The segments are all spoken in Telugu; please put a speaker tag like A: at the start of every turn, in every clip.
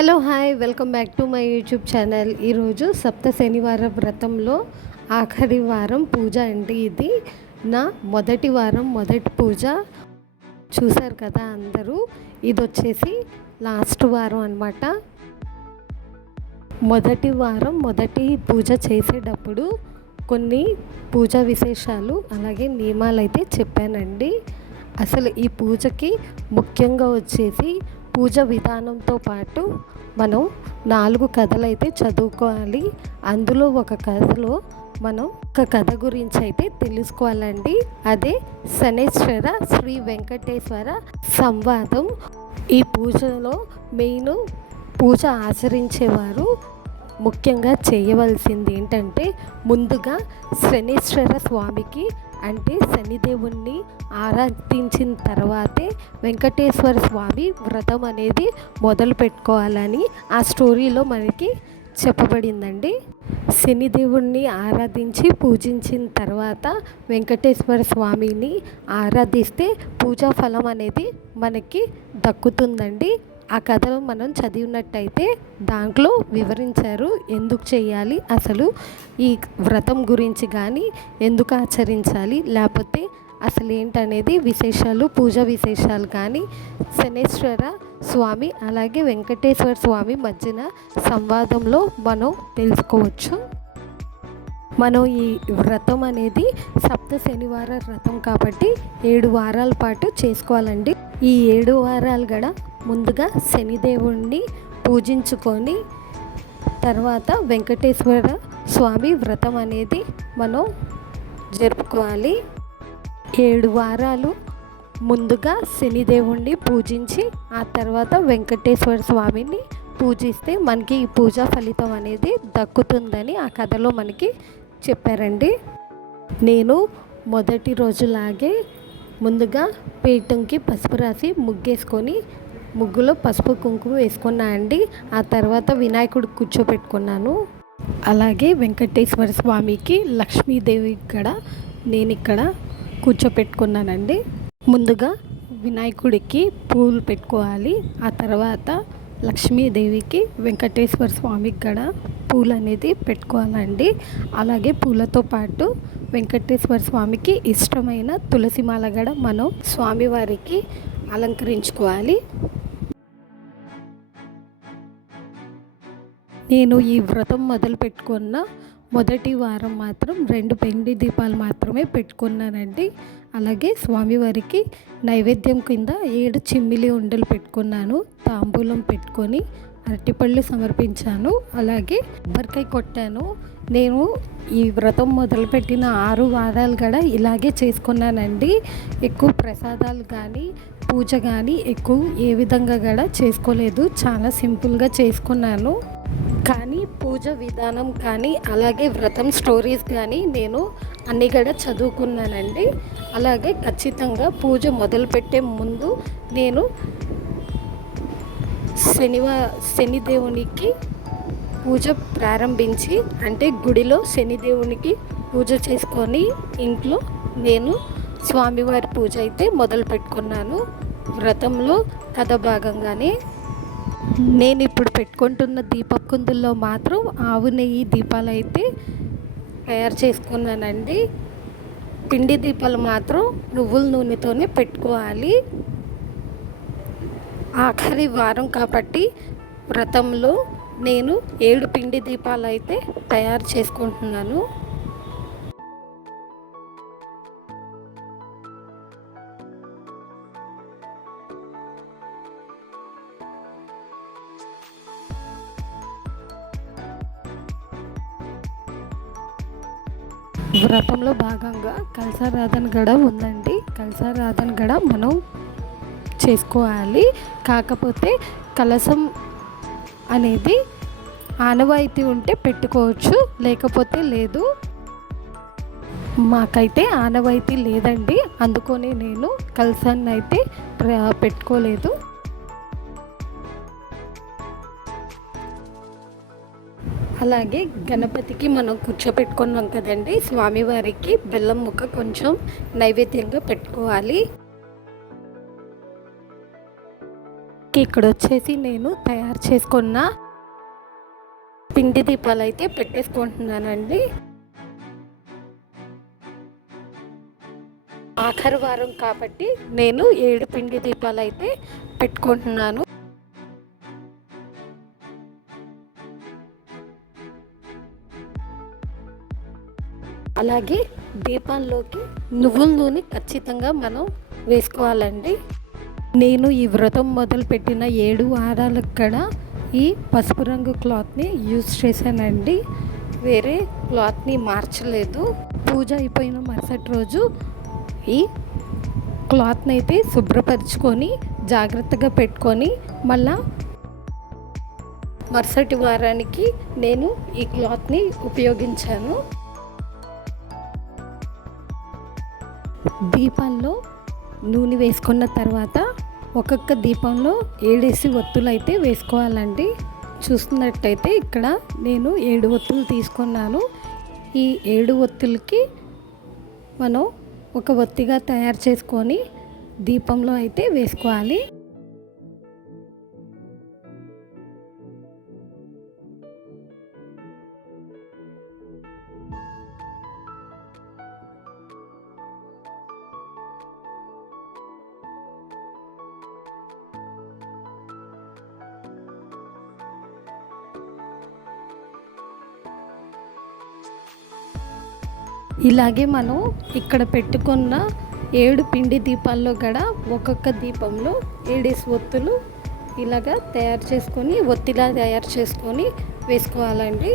A: Hello hi. Welcome back to my YouTube channel. ఈరోజు సప్త శనివార వ్రతంలో ఆఖరి వారం పూజ అండి ఇది. నా మొదటి వారం మొదటి పూజ. చూశారు కదా అందరూ? ఇది వచ్చేసి లాస్ట్ వారం అనమాట మొదటి వారం మొదటి పూజ చేసేటప్పుడు కొన్ని పూజా విశేషాలు అలాగే నియమాలు అయితే చెప్పానండి. అసలు ఈ పూజకి ముఖ్యంగా వచ్చేసి పూజ విధానంతో పాటు మనం నాలుగు కథలు అయితే చదువుకోవాలి. అందులో ఒక కథలో మనం ఒక కథ గురించి అయితే తెలుసుకోవాలండి. అదే శనేశ్వర శ్రీ వెంకటేశ్వర సంవాదం. ఈ పూజలో మెయిన్ పూజ ఆచరించేవారు ముఖ్యంగా చేయవలసింది ఏంటంటే ముందుగా శనీశ్వర స్వామికి అంటే శనిదేవుణ్ణి ఆరాధించిన తర్వాతే వెంకటేశ్వర స్వామి వ్రతం అనేది మొదలు పెట్టుకోవాలని ఆ స్టోరీలో మనకి చెప్పబడిందండి. శనిదేవుణ్ణి ఆరాధించి పూజించిన తర్వాత వెంకటేశ్వర స్వామిని ఆరాధిస్తే పూజా ఫలం అనేది మనకి దక్కుతుందండి. ఆ కథలో మనం చదివినట్టయితే దాంట్లో వివరించారు ఎందుకు చేయాలి అసలు ఈ వ్రతం గురించి కానీ ఎందుకు ఆచరించాలి లేకపోతే అసలు ఏంటనేది విశేషాలు పూజ విశేషాలు కానీ శనేశ్వర స్వామి అలాగే వెంకటేశ్వర స్వామి మధ్యన సంవాదంలో మనం తెలుసుకోవచ్చు. మనం ఈ వ్రతం అనేది సప్త శనివార వ్రతం కాబట్టి ఏడు వారాల పాటు చేసుకోవాలండి. ఈ ఏడు వారాలు కూడా ముందుగా శనిదేవుణ్ణి పూజించుకొని తర్వాత వెంకటేశ్వర స్వామి వ్రతం అనేది మనం జరుపుకోవాలి. ఏడు వారాలు ముందుగా శనిదేవుణ్ణి పూజించి ఆ తర్వాత వెంకటేశ్వర స్వామిని పూజిస్తే మనకి ఈ పూజా ఫలితం అనేది దక్కుతుందని ఆ కథలో మనకి చెప్పారండి. నేను మొదటి రోజులాగే ముందుగా పీఠంకి పసుపు రాసి ముగ్గేసుకొని ముగ్గులో పసుపు కుంకుమ వేసుకున్నా అండి. ఆ తర్వాత వినాయకుడు కూర్చోపెట్టుకున్నాను. అలాగే వెంకటేశ్వర స్వామికి లక్ష్మీదేవి ఇక్కడ నేను ఇక్కడ కూర్చోపెట్టుకున్నానండి. ముందుగా వినాయకుడికి పూలు పెట్టుకోవాలి. ఆ తర్వాత లక్ష్మీదేవికి వెంకటేశ్వర స్వామికి కూడా పూలు అనేది పెట్టుకోవాలండి. అలాగే పూలతో పాటు వెంకటేశ్వర స్వామికి ఇష్టమైన తులసి మాల మనం స్వామివారికి అలంకరించుకోవాలి. నేను ఈ వ్రతం మొదలు పెట్టుకున్న మొదటి వారం మాత్రం రెండు పెండి దీపాలు మాత్రమే పెట్టుకున్నానండి. అలాగే స్వామివారికి నైవేద్యం కింద ఏడు చిమ్మిలి ఉండలు పెట్టుకున్నాను. తాంబూలం పెట్టుకొని అరటిపళ్ళు సమర్పించాను. అలాగే కొబ్బరికాయ కొట్టాను. నేను ఈ వ్రతం మొదలుపెట్టిన ఆరు వారాలు కూడా ఇలాగే చేసుకున్నానండి. ఎక్కువ ప్రసాదాలు కానీ పూజ కానీ ఎక్కువ ఏ విధంగా కూడా చేసుకోలేదు. చాలా సింపుల్గా చేసుకున్నాను. కానీ పూజ విధానం కానీ అలాగే వ్రతం స్టోరీస్ కానీ నేను అన్ని కూడా చదువుకున్నానండి. అలాగే ఖచ్చితంగా పూజ మొదలుపెట్టే ముందు నేను శనివా శనిదేవునికి పూజ ప్రారంభించి అంటే గుడిలో శనిదేవునికి పూజ చేసుకొని ఇంట్లో నేను స్వామివారి పూజ అయితే మొదలు పెట్టుకున్నాను. వ్రతంలో కథ భాగంగానే నేను ఇప్పుడు పెట్టుకుంటున్న దీపకుందుల్లో మాత్రం ఆవు నెయ్యి దీపాలు అయితే తయారు చేసుకున్నానండి. పిండి దీపాలు మాత్రం నువ్వుల నూనెతోనే పెట్టుకోవాలి. ఆఖరి వారం కాబట్టి వ్రతంలో నేను ఏడు పిండి దీపాలు అయితే తయారు చేసుకుంటున్నాను. వ్రతంలో భాగంగా కలసారాధన గడ ఉందండి. కలసారాధన గడ మనం చేసుకోవాలి. కాకపోతే కలసం అనేది ఆనవాయితీ ఉంటే పెట్టుకోవచ్చు లేకపోతే లేదు. మాకైతే ఆనవాయితీ లేదండి. అందుకని నేను కలసాన్ని అయితే పెట్టుకోలేదు. అలాగే గణపతికి మనం కూర్చోపెట్టుకున్నాం కదండి. స్వామివారికి బెల్లం ముక్క కొంచెం నైవేద్యంగా పెట్టుకోవాలి. ఇక్కడ వచ్చేసి నేను తయారు చేసుకున్న పిండి దీపాలు అయితే పెట్టేసుకుంటున్నానండి. ఆఖరి వారం కాబట్టి నేను ఏడు పిండి దీపాలు అయితే పెట్టుకుంటున్నాను. అలాగే దీపాల్లోకి నువ్వుల నూనె ఖచ్చితంగా మనం వేసుకోవాలండి. నేను ఈ వ్రతం మొదలుపెట్టిన ఏడు వారాలకు కూడా ఈ పసుపు రంగు క్లాత్ని యూజ్ చేశానండి. వేరే క్లాత్ని మార్చలేదు. పూజ అయిపోయిన మరుసటి రోజు ఈ క్లాత్ని అయితే శుభ్రపరచుకొని జాగ్రత్తగా పెట్టుకొని మళ్ళా మరుసటి వారానికి నేను ఈ క్లాత్ని ఉపయోగించాను. దీపాల్లో నూనె వేసుకున్న తర్వాత ఒక్కొక్క దీపంలో ఏడేసి ఒత్తులు అయితే వేసుకోవాలండి. చూస్తున్నట్టయితే ఇక్కడ నేను ఏడు ఒత్తులు తీసుకున్నాను. ఈ ఏడు ఒత్తులకి మనం ఒక ఒత్తిగా తయారు చేసుకొని దీపంలో అయితే వేసుకోవాలి. ఇలాగే మనం ఇక్కడ పెట్టుకున్న ఏడు పిండి దీపాల్లో కూడా ఒక్కొక్క దీపంలో ఏడేసి ఒత్తులు ఇలాగా తయారు చేసుకొని ఒత్తిలా తయారు చేసుకొని వేసుకోవాలండి.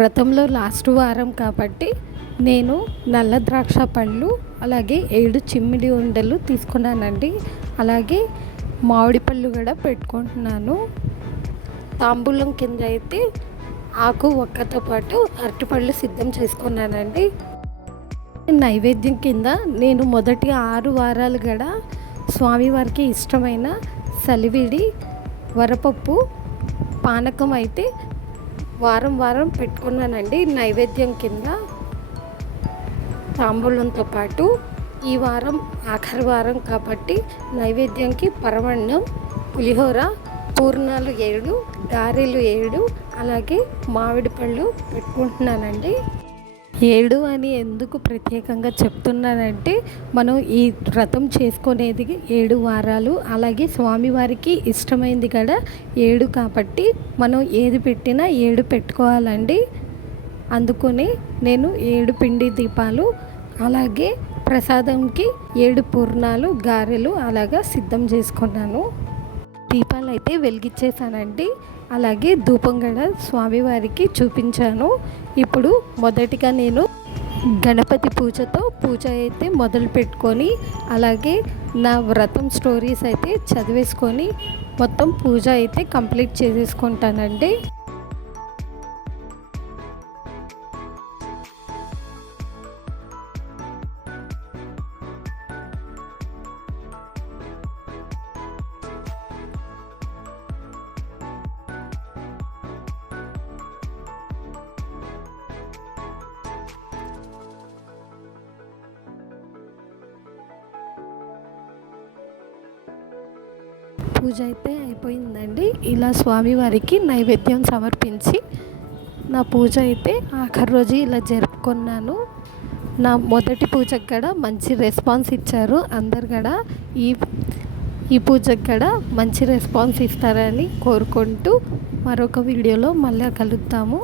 A: వ్రతంలో లాస్ట్ వారం కాబట్టి నేను నల్ల ద్రాక్ష పళ్ళు అలాగే ఏడు చిమ్మిడి ఉండలు తీసుకున్నానండి. అలాగే మామిడి పళ్ళు కూడా పెట్టుకుంటున్నాను. తాంబూలం కింద అయితే ఆకు ఒక్కతో పాటు అరటిపళ్ళు సిద్ధం చేసుకున్నానండి. నైవేద్యం కింద నేను మొదటి ఆరు వారాలు కూడా స్వామివారికి ఇష్టమైన సలివిడి వరపప్పు పానకం అయితే వారం వారం పెట్టుకున్నానండి నైవేద్యం కింద తాంబూలంతో పాటు. ఈ వారం ఆఖరి వారం కాబట్టి నైవేద్యంకి పరమన్నం పులిహోర పూర్ణాలు ఏడు గారెలు ఏడు అలాగే మామిడి పళ్ళు పెట్టుకుంటున్నానండి. ఏడు అని ఎందుకు ప్రత్యేకంగా చెప్తున్నానంటే మనం ఈ వ్రతం చేసుకునేది ఏడు వారాలు. అలాగే స్వామివారికి ఇష్టమైంది కూడా ఏడు కాబట్టి మనం ఏది పెట్టినా ఏడు పెట్టుకోవాలండి. అందుకని నేను ఏడు పిండి దీపాలు అలాగే ప్రసాదంకి ఏడు పూర్ణాలు గారెలు అలాగా సిద్ధం చేసుకున్నాను. దీపాలు అయితే వెలిగించేసానండి అలాగే ధూపం కూడా స్వామివారికి చూపించాను. ఇప్పుడు మొదటిగా నేను గణపతి పూజతో పూజ అయితే మొదలు పెట్టుకొని అలాగే నా వ్రతం స్టోరీస్ అయితే చదివేసుకొని మొత్తం పూజ అయితే కంప్లీట్ చేసేసుకుంటానండి. పూజ అయితే అయిపోయిందండి. ఇలా స్వామివారికి నైవేద్యం సమర్పించి నా పూజ అయితే ఆఖరి రోజు ఇలా జరుపుకున్నాను. నా మొదటి పూజకు కూడా మంచి రెస్పాన్స్ ఇచ్చారు. అందరు కూడా ఈ ఈ పూజకు కూడా మంచి రెస్పాన్స్ ఇస్తారని కోరుకుంటూ మరొక వీడియోలో మళ్ళీ కలుద్దాము.